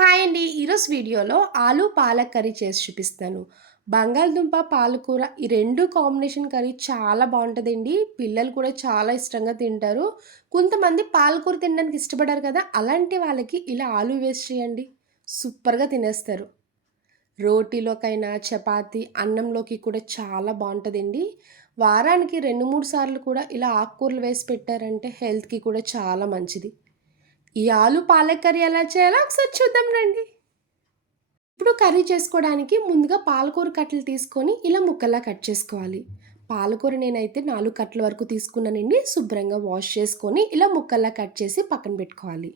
Hi అండి. ఈరోజు వీడియోలో ఆలు పాలక్ కర్రీ చేసి చూపిస్తాను. బంగాళదుంప, పాలకూర ఈ 2 కాంబినేషన్ కర్రీ చాలా బావుంటదండి. పిల్లలు కూడా చాలా ఇష్టంగా తింటారు. కొంతమంది పాలకూర తినడానికి ఇష్టపడరు కదా! అలాంటి వాళ్ళకి ఇలా ఆలు వేసి చేయండి. సూపర్‌గా తినేస్తారు. రోటీలోకైనా, చపాతీ, అన్నంలోకి కూడా చాలా బావుంటదండి. వారానికి 2, 3 సార్లు కూడా ఇలా ఆకుకూరలు వేసి పెట్టారంటే హెల్త్‌కి కూడా చాలా మంచిది. ఈ ఆలు పాలక్ కర్రీ ఎలా చేయాలో ఒకసారి చూద్దాం రండి. ఇప్పుడు కర్రీ చేసుకోవడానికి ముందుగా పాలకూర కట్టలు తీసుకొని ఇలా ముక్కల్లా కట్ చేసుకోవాలి. పాలకూర నేనైతే 4 కట్టల వరకు తీసుకున్నానండి. శుభ్రంగా వాష్ చేసుకొని ఇలా ముక్కల్లా కట్ చేసి పక్కన పెట్టుకోవాలి.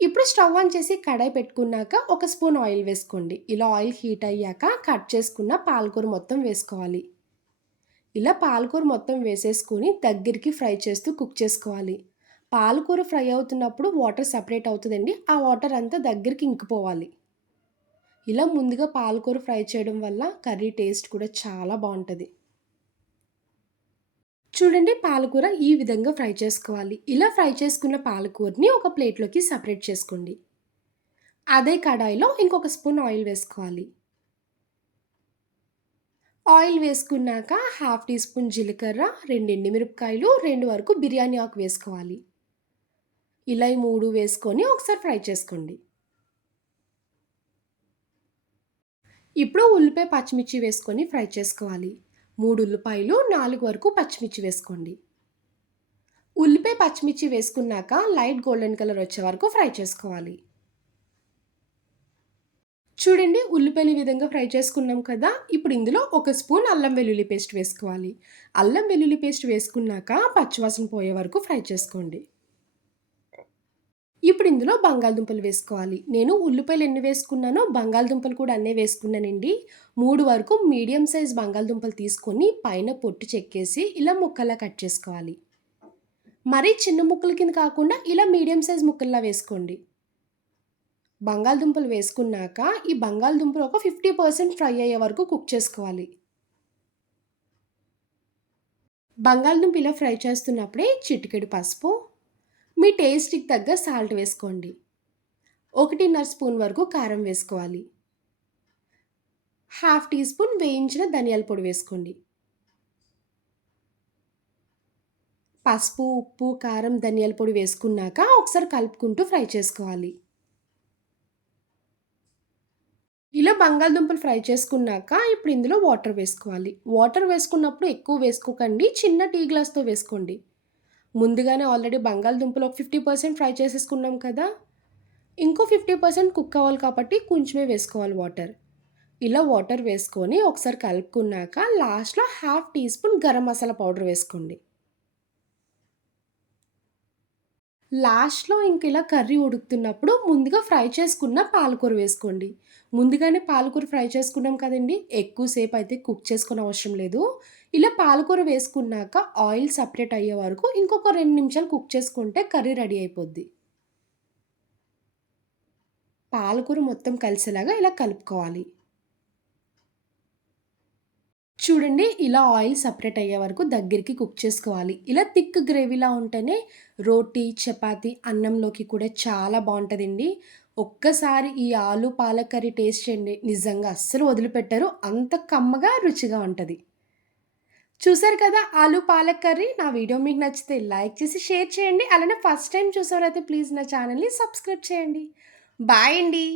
ఇప్పుడు స్టవ్ ఆన్ చేసి కడాయి పెట్టుకున్నాక ఒక స్పూన్ ఆయిల్ వేసుకోండి. ఇలా ఆయిల్ హీట్ అయ్యాక కట్ చేసుకున్న పాలకూర మొత్తం వేసుకోవాలి. ఇలా పాలకూర మొత్తం వేసేసుకొని దగ్గరికి ఫ్రై చేస్తూ కుక్ చేసుకోవాలి. పాలకూర ఫ్రై అవుతున్నప్పుడు వాటర్ సెపరేట్ అవుతుందండి. ఆ వాటర్ అంతా దగ్గరికి ఇంకిపోవాలి. ఇలా ముందుగా పాలకూర ఫ్రై చేయడం వల్ల కర్రీ టేస్ట్ కూడా చాలా బావుంటది. చూడండి పాలకూర ఈ విధంగా ఫ్రై చేసుకోవాలి. ఇలా ఫ్రై చేసుకున్న పాలకూరని ఒక ప్లేట్‌లోకి సెపరేట్ చేసుకోండి. అదే కడాయిలో ఇంకొక స్పూన్ ఆయిల్ వేసుకోవాలి. ఆయిల్ వేసుకున్నాక హాఫ్ టీ స్పూన్ జీలకర్ర, 2 ఎండుమిరపకాయలు, 2 వరకు బిర్యానీ ఆకు వేసుకోవాలి. ఇలా ఈ 3 వేసుకొని ఒకసారి ఫ్రై చేసుకోండి. ఇప్పుడు ఉల్లిపాయ, పచ్చిమిర్చి వేసుకొని ఫ్రై చేసుకోవాలి. 3 ఉల్లిపాయలు, 4 వరకు పచ్చిమిర్చి వేసుకోండి. ఉల్లిపాయ, పచ్చిమిర్చి వేసుకున్నాక లైట్ గోల్డెన్ కలర్ వచ్చే వరకు ఫ్రై చేసుకోవాలి. చూడండి ఉల్లిపాయలు ఈ విధంగా ఫ్రై చేసుకున్నాం కదా! ఇప్పుడు ఇందులో ఒక స్పూన్ అల్లం వెల్లుల్లి పేస్ట్ వేసుకోవాలి. అల్లం వెల్లుల్లి పేస్ట్ వేసుకున్నాక పచ్చివాసన పోయే వరకు ఫ్రై చేసుకోండి. ఇప్పుడు ఇందులో బంగాళదుంపలు వేసుకోవాలి. నేను ఉల్లిపాయలు ఎన్ని వేసుకున్నానో బంగాళదుంపలు కూడా అన్నే వేసుకున్నానండి. 3 వరకు మీడియం సైజ్ బంగాళదుంపలు తీసుకొని పైన పొట్టు చెక్కేసి ఇలా ముక్కల్లా కట్ చేసుకోవాలి. మరీ చిన్న ముక్కల కింద కాకుండా ఇలా మీడియం సైజ్ ముక్కల్లా వేసుకోండి. బంగాళదుంపలు వేసుకున్నాక ఈ బంగాళదుంపలు ఒక 50% ఫ్రై అయ్యే వరకు కుక్ చేసుకోవాలి. బంగాళదుంప ఇలా ఫ్రై చేస్తున్నప్పుడే చిటికెడు పసుపు, మీ టేస్ట్‌కి తగ్గ సాల్ట్ వేసుకోండి. 1.5 స్పూన్ వరకు కారం వేసుకోవాలి. హాఫ్ టీ స్పూన్ వేయించిన ధనియాల పొడి వేసుకోండి. పసుపు, ఉప్పు, కారం, ధనియాల పొడి వేసుకున్నాక ఒకసారి కలుపుకుంటూ ఫ్రై చేసుకోవాలి. ఇలా బంగాళదుంపలు ఫ్రై చేసుకున్నాక ఇప్పుడు ఇందులో వాటర్ వేసుకోవాలి. వాటర్ వేసుకున్నప్పుడు ఎక్కువ వేసుకోకండి. చిన్న టీ గ్లాస్‌తో వేసుకోండి. ముందుగానే ఆల్రెడీ బంగాళదుంపలు ఒక 50% ఫ్రై చేసేసుకున్నాం కదా! ఇంకో 50% కుక్ అవ్వాలి కాబట్టి కొంచెమే వేసుకోవాలి వాటర్. ఇలా వాటర్ వేసుకొని ఒకసారి కలుపుకున్నాక లాస్ట్‌లో half teaspoon garam masala powder వేసుకోండి. లాస్ట్‌లో ఇంక ఇలా కర్రీ ఉడుకుతున్నప్పుడు ముందుగా ఫ్రై చేసుకున్న పాలకూర వేసుకోండి. ముందుగానే పాలకూర ఫ్రై చేసుకున్నాం కదండీ! ఎక్కువ సేపయితే కుక్ చేసుకోనవసరం లేదు. ఇలా పాలకూర వేసుకున్నాక ఆయిల్ సెపరేట్ అయ్యే వరకు ఇంకొక 2 నిమిషాలు కుక్ చేసుకుంటే కర్రీ రెడీ అయిపోద్ది. పాలకూర మొత్తం కలిసేలాగా ఇలా కలుపుకోవాలి. చూడండి ఇలా ఆయిల్ సెపరేట్ అయ్యే వరకు దగ్గరికి కుక్ చేసుకోవాలి. ఇలా థిక్ గ్రేవీలా ఉంటేనే రోటీ, చపాతీ, అన్నంలోకి కూడా చాలా బావుంటదండి. ఒక్కసారి ఈ ఆలు పాలక్ కర్రీ టేస్ట్ చేయండి. నిజంగా అస్సలు వదిలిపెట్టరు. అంత కమ్మగా, రుచిగా ఉంటది. చూసారు కదా ఆలు పాలక్ కర్రీ. నా వీడియో మీకు నచ్చితే లైక్ చేసి షేర్ చేయండి. అలానే ఫస్ట్ టైమ్ చూసేవారైతే ప్లీజ్ నా ఛానెల్‌ని సబ్స్క్రైబ్ చేయండి. బాయ్ అండి.